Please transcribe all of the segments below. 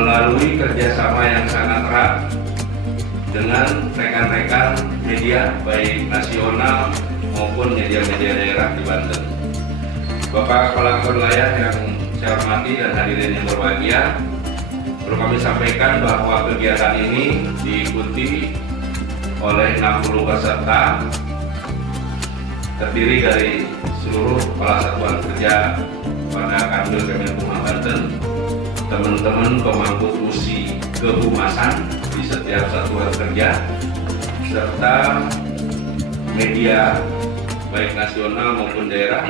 melalui kerjasama yang sangat erat dengan rekan-rekan media baik nasional maupun media-media daerah di Banten. Bapak Kepala Wilayah yang saya hormati dan hadirin yang berbahagia, perlu kami sampaikan bahwa kegiatan ini diikuti oleh 60 peserta terdiri dari seluruh kepala satuan kerja pada Kanwil Kemenkumham Banten, teman-teman pemangku fungsi kehumasan di setiap satuan kerja, serta media baik nasional maupun daerah.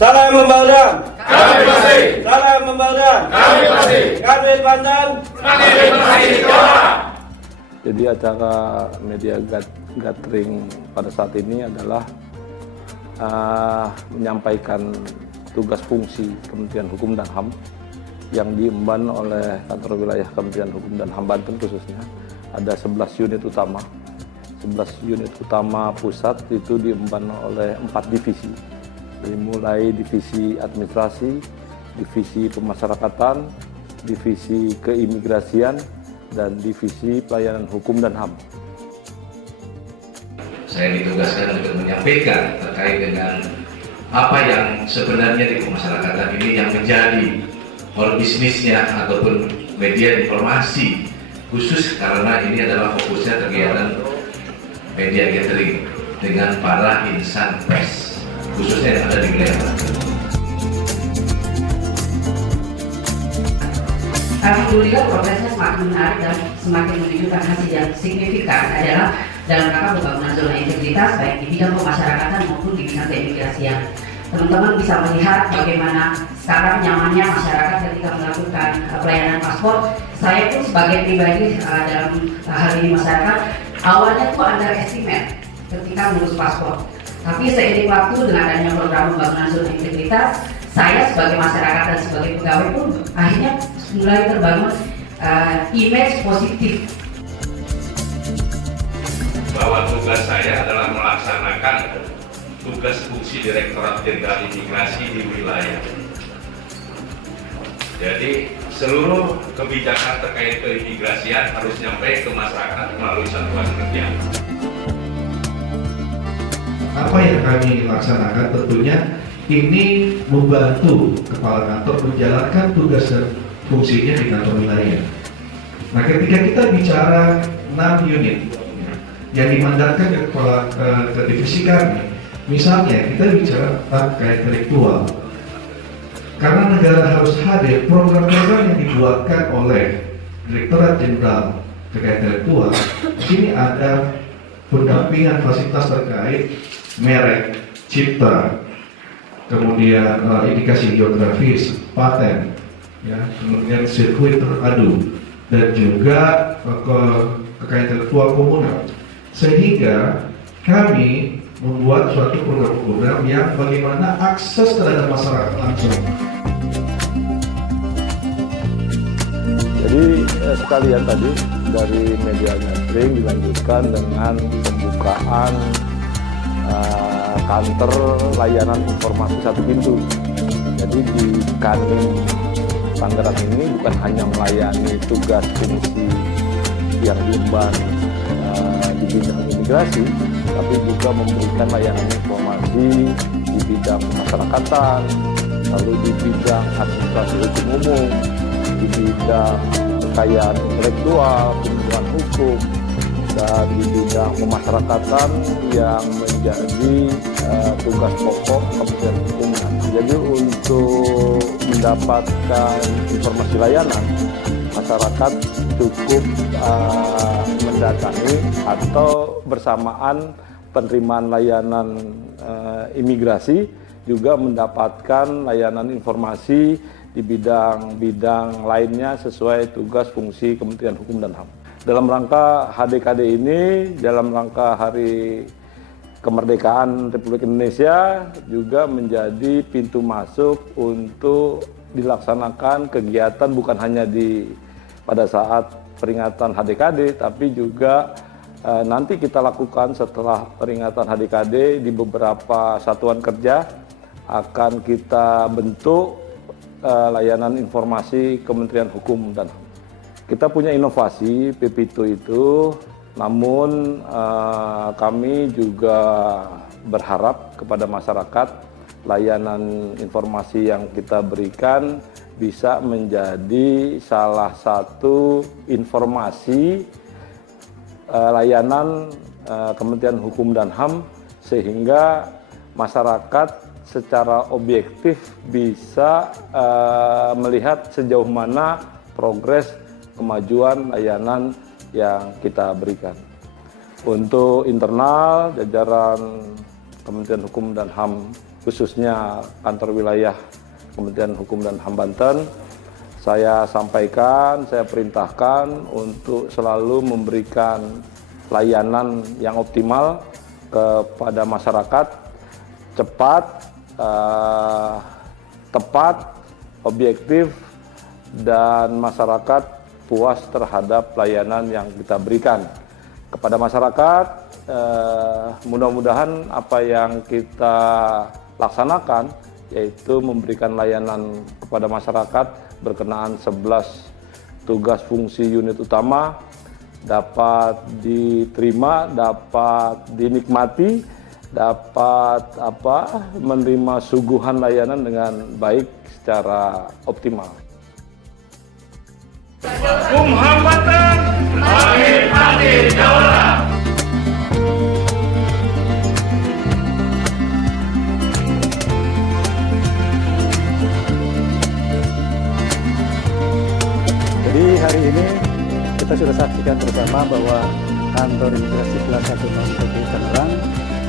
Salam membaurkan. Kami masih. Salam membaurkan. Kami masih. Kanwil Banten. Semakin masih juara. Jadi acara media gathering pada saat ini adalah menyampaikan tugas fungsi Kementerian Hukum dan HAM yang diemban oleh kantor wilayah Kementerian Hukum dan HAM Banten khususnya. Ada 11 unit utama. 11 unit utama pusat itu diemban oleh 4 divisi. Dari mulai divisi administrasi, divisi pemasyarakatan, divisi keimigrasian, dan divisi pelayanan hukum dan HAM. Saya ditugaskan untuk menyampaikan terkait dengan apa yang sebenarnya di pemasyarakatan ini yang menjadi core bisnisnya ataupun media informasi, khusus karena ini adalah fokusnya kegiatan media gathering dengan para insan pers khususnya yang ada di wilayah Banten. Alhamdulillah progresnya semakin menarik dan semakin menunjukkan hasil yang signifikan adalah dalam rangka pembangunan zona integritas baik di bidang pemasyarakatan maupun di bidang keimigrasian. Teman-teman bisa melihat bagaimana sekarang nyamannya masyarakat ketika melakukan pelayanan paspor. Saya pun sebagai pribadi dalam hal ini masyarakat awalnya tuh underestimate ketika mengurus paspor. Tapi seiring waktu dengan adanya program pembangunan zona integritas, saya sebagai masyarakat dan sebagai pegawai pun akhirnya mulai terbangun image positif. Bahwa tugas saya adalah melaksanakan tugas fungsi Direktorat Jenderal Imigrasi di wilayah. Jadi seluruh kebijakan terkait keimigrasian harus nyampe ke masyarakat melalui satuan kerja. Apa yang kami laksanakan tentunya ini membantu kepala kantor menjalankan tugas dan fungsinya di kantor wilayah. Nah, ketika kita bicara 6 unit yang dimandatkan ke divisi kami, misalnya kita bicara terkait intelektual, karena negara harus hadir, program-program yang dibuatkan oleh Direktorat Jenderal terkait intelektual, di sini ada pendampingan fasilitas terkait merek, cipta, kemudian indikasi geografis, paten, ya, kemudian sirkuit terpadu, dan juga kekayaan intelektual komunal. Sehingga kami membuat suatu program-program yang bagaimana akses terhadap masyarakat langsung. Jadi sekalian tadi dari media gathering dilanjutkan dengan pembukaan kantor layanan informasi satu pintu. Jadi di Kanwil Tangerang ini bukan hanya melayani tugas fungsi yang diemban di bidang imigrasi, tapi juga memberikan layanan informasi di bidang pemasyarakatan, lalu di bidang administrasi hukum umum, di bidang kekayaan intelektual, perlindungan hukum, dan di bidang pemasyarakatan yang menjadi tugas pokok Kementerian Hukum. Jadi untuk mendapatkan informasi layanan, masyarakat cukup mendatangi atau bersamaan penerimaan layanan imigrasi juga mendapatkan layanan informasi di bidang-bidang lainnya sesuai tugas fungsi Kementerian Hukum dan HAM. Dalam rangka HDKD ini, dalam rangka Hari Kemerdekaan Republik Indonesia juga menjadi pintu masuk untuk dilaksanakan kegiatan bukan hanya pada saat peringatan HDKD, tapi juga nanti kita lakukan setelah peringatan HDKD di beberapa satuan kerja akan kita bentuk layanan informasi Kementerian Hukum dan HAM. Kita punya inovasi Pepito itu, namun kami juga berharap kepada masyarakat layanan informasi yang kita berikan bisa menjadi salah satu informasi layanan Kementerian Hukum dan HAM sehingga masyarakat secara objektif bisa melihat sejauh mana progres kemajuan layanan yang kita berikan. Untuk internal, jajaran Kementerian Hukum dan HAM, khususnya kantor wilayah Kementerian Hukum dan HAM Banten, saya sampaikan, saya perintahkan untuk selalu memberikan layanan yang optimal kepada masyarakat, cepat, tepat, objektif, dan masyarakat puas terhadap layanan yang kita berikan kepada masyarakat. Mudah-mudahan apa yang kita laksanakan, yaitu memberikan layanan kepada masyarakat berkenaan 11 tugas fungsi unit utama, dapat diterima, dapat dinikmati, dapat menerima suguhan layanan dengan baik secara optimal. Kumham Banten, makin jauh. Jadi hari ini kita sudah saksikan bersama bahwa kantor imigrasi kelas 1 non-PPI Tangerang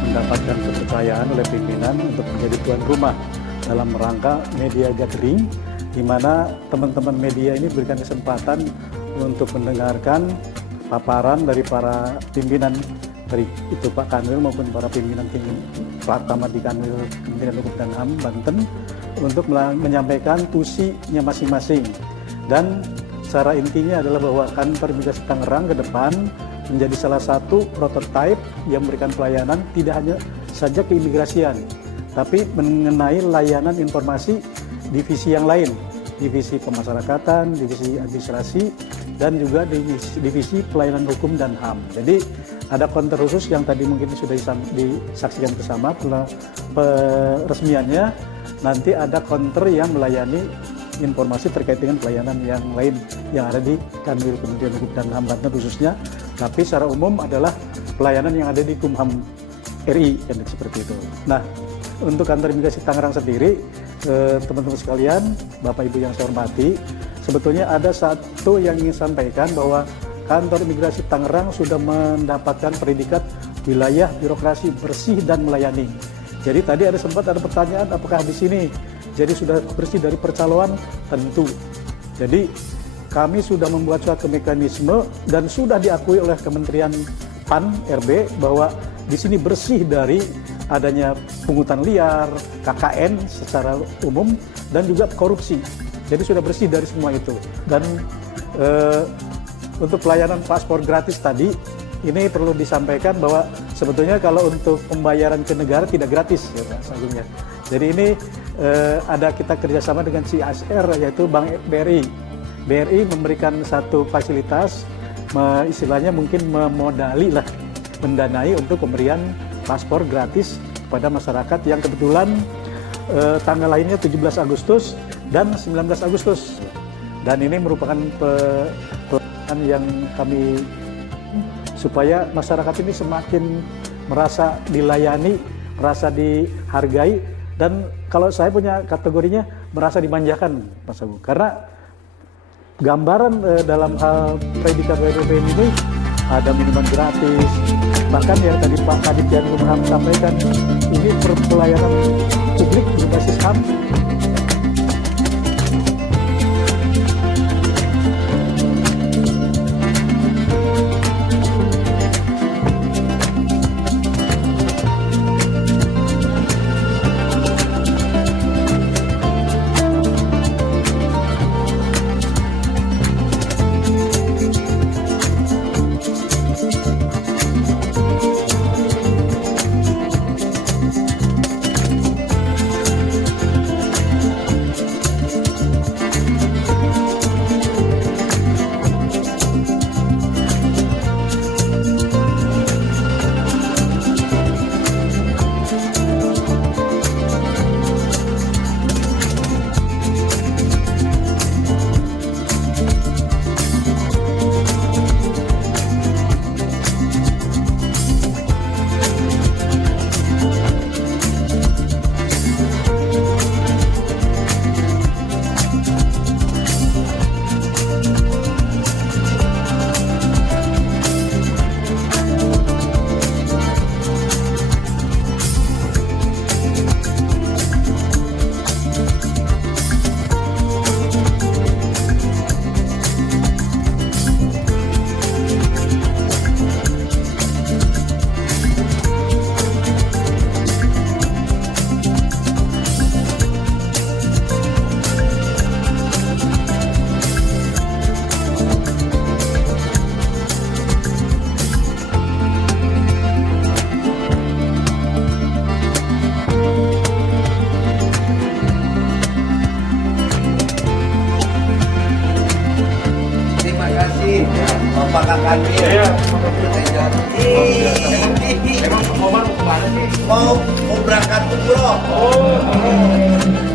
mendapatkan kepercayaan oleh pimpinan untuk menjadi tuan rumah dalam rangka media gathering, di mana teman-teman media ini berikan kesempatan untuk mendengarkan paparan dari para pimpinan, dari itu Pak Kanwil maupun para pimpinan pertama di Kanwil Kementerian Hukum dan HAM Banten, untuk menyampaikan tusinya masing-masing. Dan secara intinya adalah bahwa kantor imigrasi Tangerang ke depan menjadi salah satu prototipe yang memberikan pelayanan tidak hanya saja keimigrasian, tapi mengenai layanan informasi divisi yang lain, divisi pemasyarakatan, divisi administrasi, dan juga divisi pelayanan hukum dan HAM. Jadi ada konter khusus yang tadi mungkin sudah disaksikan bersama peresmiannya. Nanti ada konter yang melayani informasi terkait dengan pelayanan yang lain yang ada di Kanwil Kementerian Hukum dan HAM Banten khususnya, tapi secara umum adalah pelayanan yang ada di Kumham RI, kan seperti itu. Nah, untuk kantor imigrasi Tangerang sendiri, teman-teman sekalian, Bapak Ibu yang saya hormati, sebetulnya ada satu yang ingin sampaikan bahwa kantor imigrasi Tangerang sudah mendapatkan predikat wilayah birokrasi bersih dan melayani. Jadi tadi sempat ada pertanyaan apakah di sini jadi sudah bersih dari percaloan? Tentu. Jadi kami sudah membuat suatu mekanisme dan sudah diakui oleh Kementerian PAN RB bahwa di sini bersih dari adanya pungutan liar, KKN secara umum, dan juga korupsi. Jadi sudah bersih dari semua itu. Dan untuk pelayanan paspor gratis tadi, ini perlu disampaikan bahwa sebetulnya kalau untuk pembayaran ke negara tidak gratis, ya Pak Sagungnya. Jadi ini ada kita kerjasama dengan CSR, yaitu Bank BRI. BRI memberikan satu fasilitas, istilahnya mungkin memodali lah, mendanai untuk pemberian paspor gratis kepada masyarakat yang kebetulan tanggal lahirnya 17 Agustus dan 19 Agustus. Dan ini merupakan pelayanan yang kami supaya masyarakat ini semakin merasa dilayani, merasa dihargai, dan kalau saya punya kategorinya merasa dimanjakan, Mas Agung. Karena gambaran dalam hal predikat WPP ini ada minuman gratis, bahkan yang tadi Pak Kadip yang Kumham sampaikan, ini pelayanan publik berbasis HAM. makan Iya. Emang mau kemana sih? Mau berangkat umroh. Oh.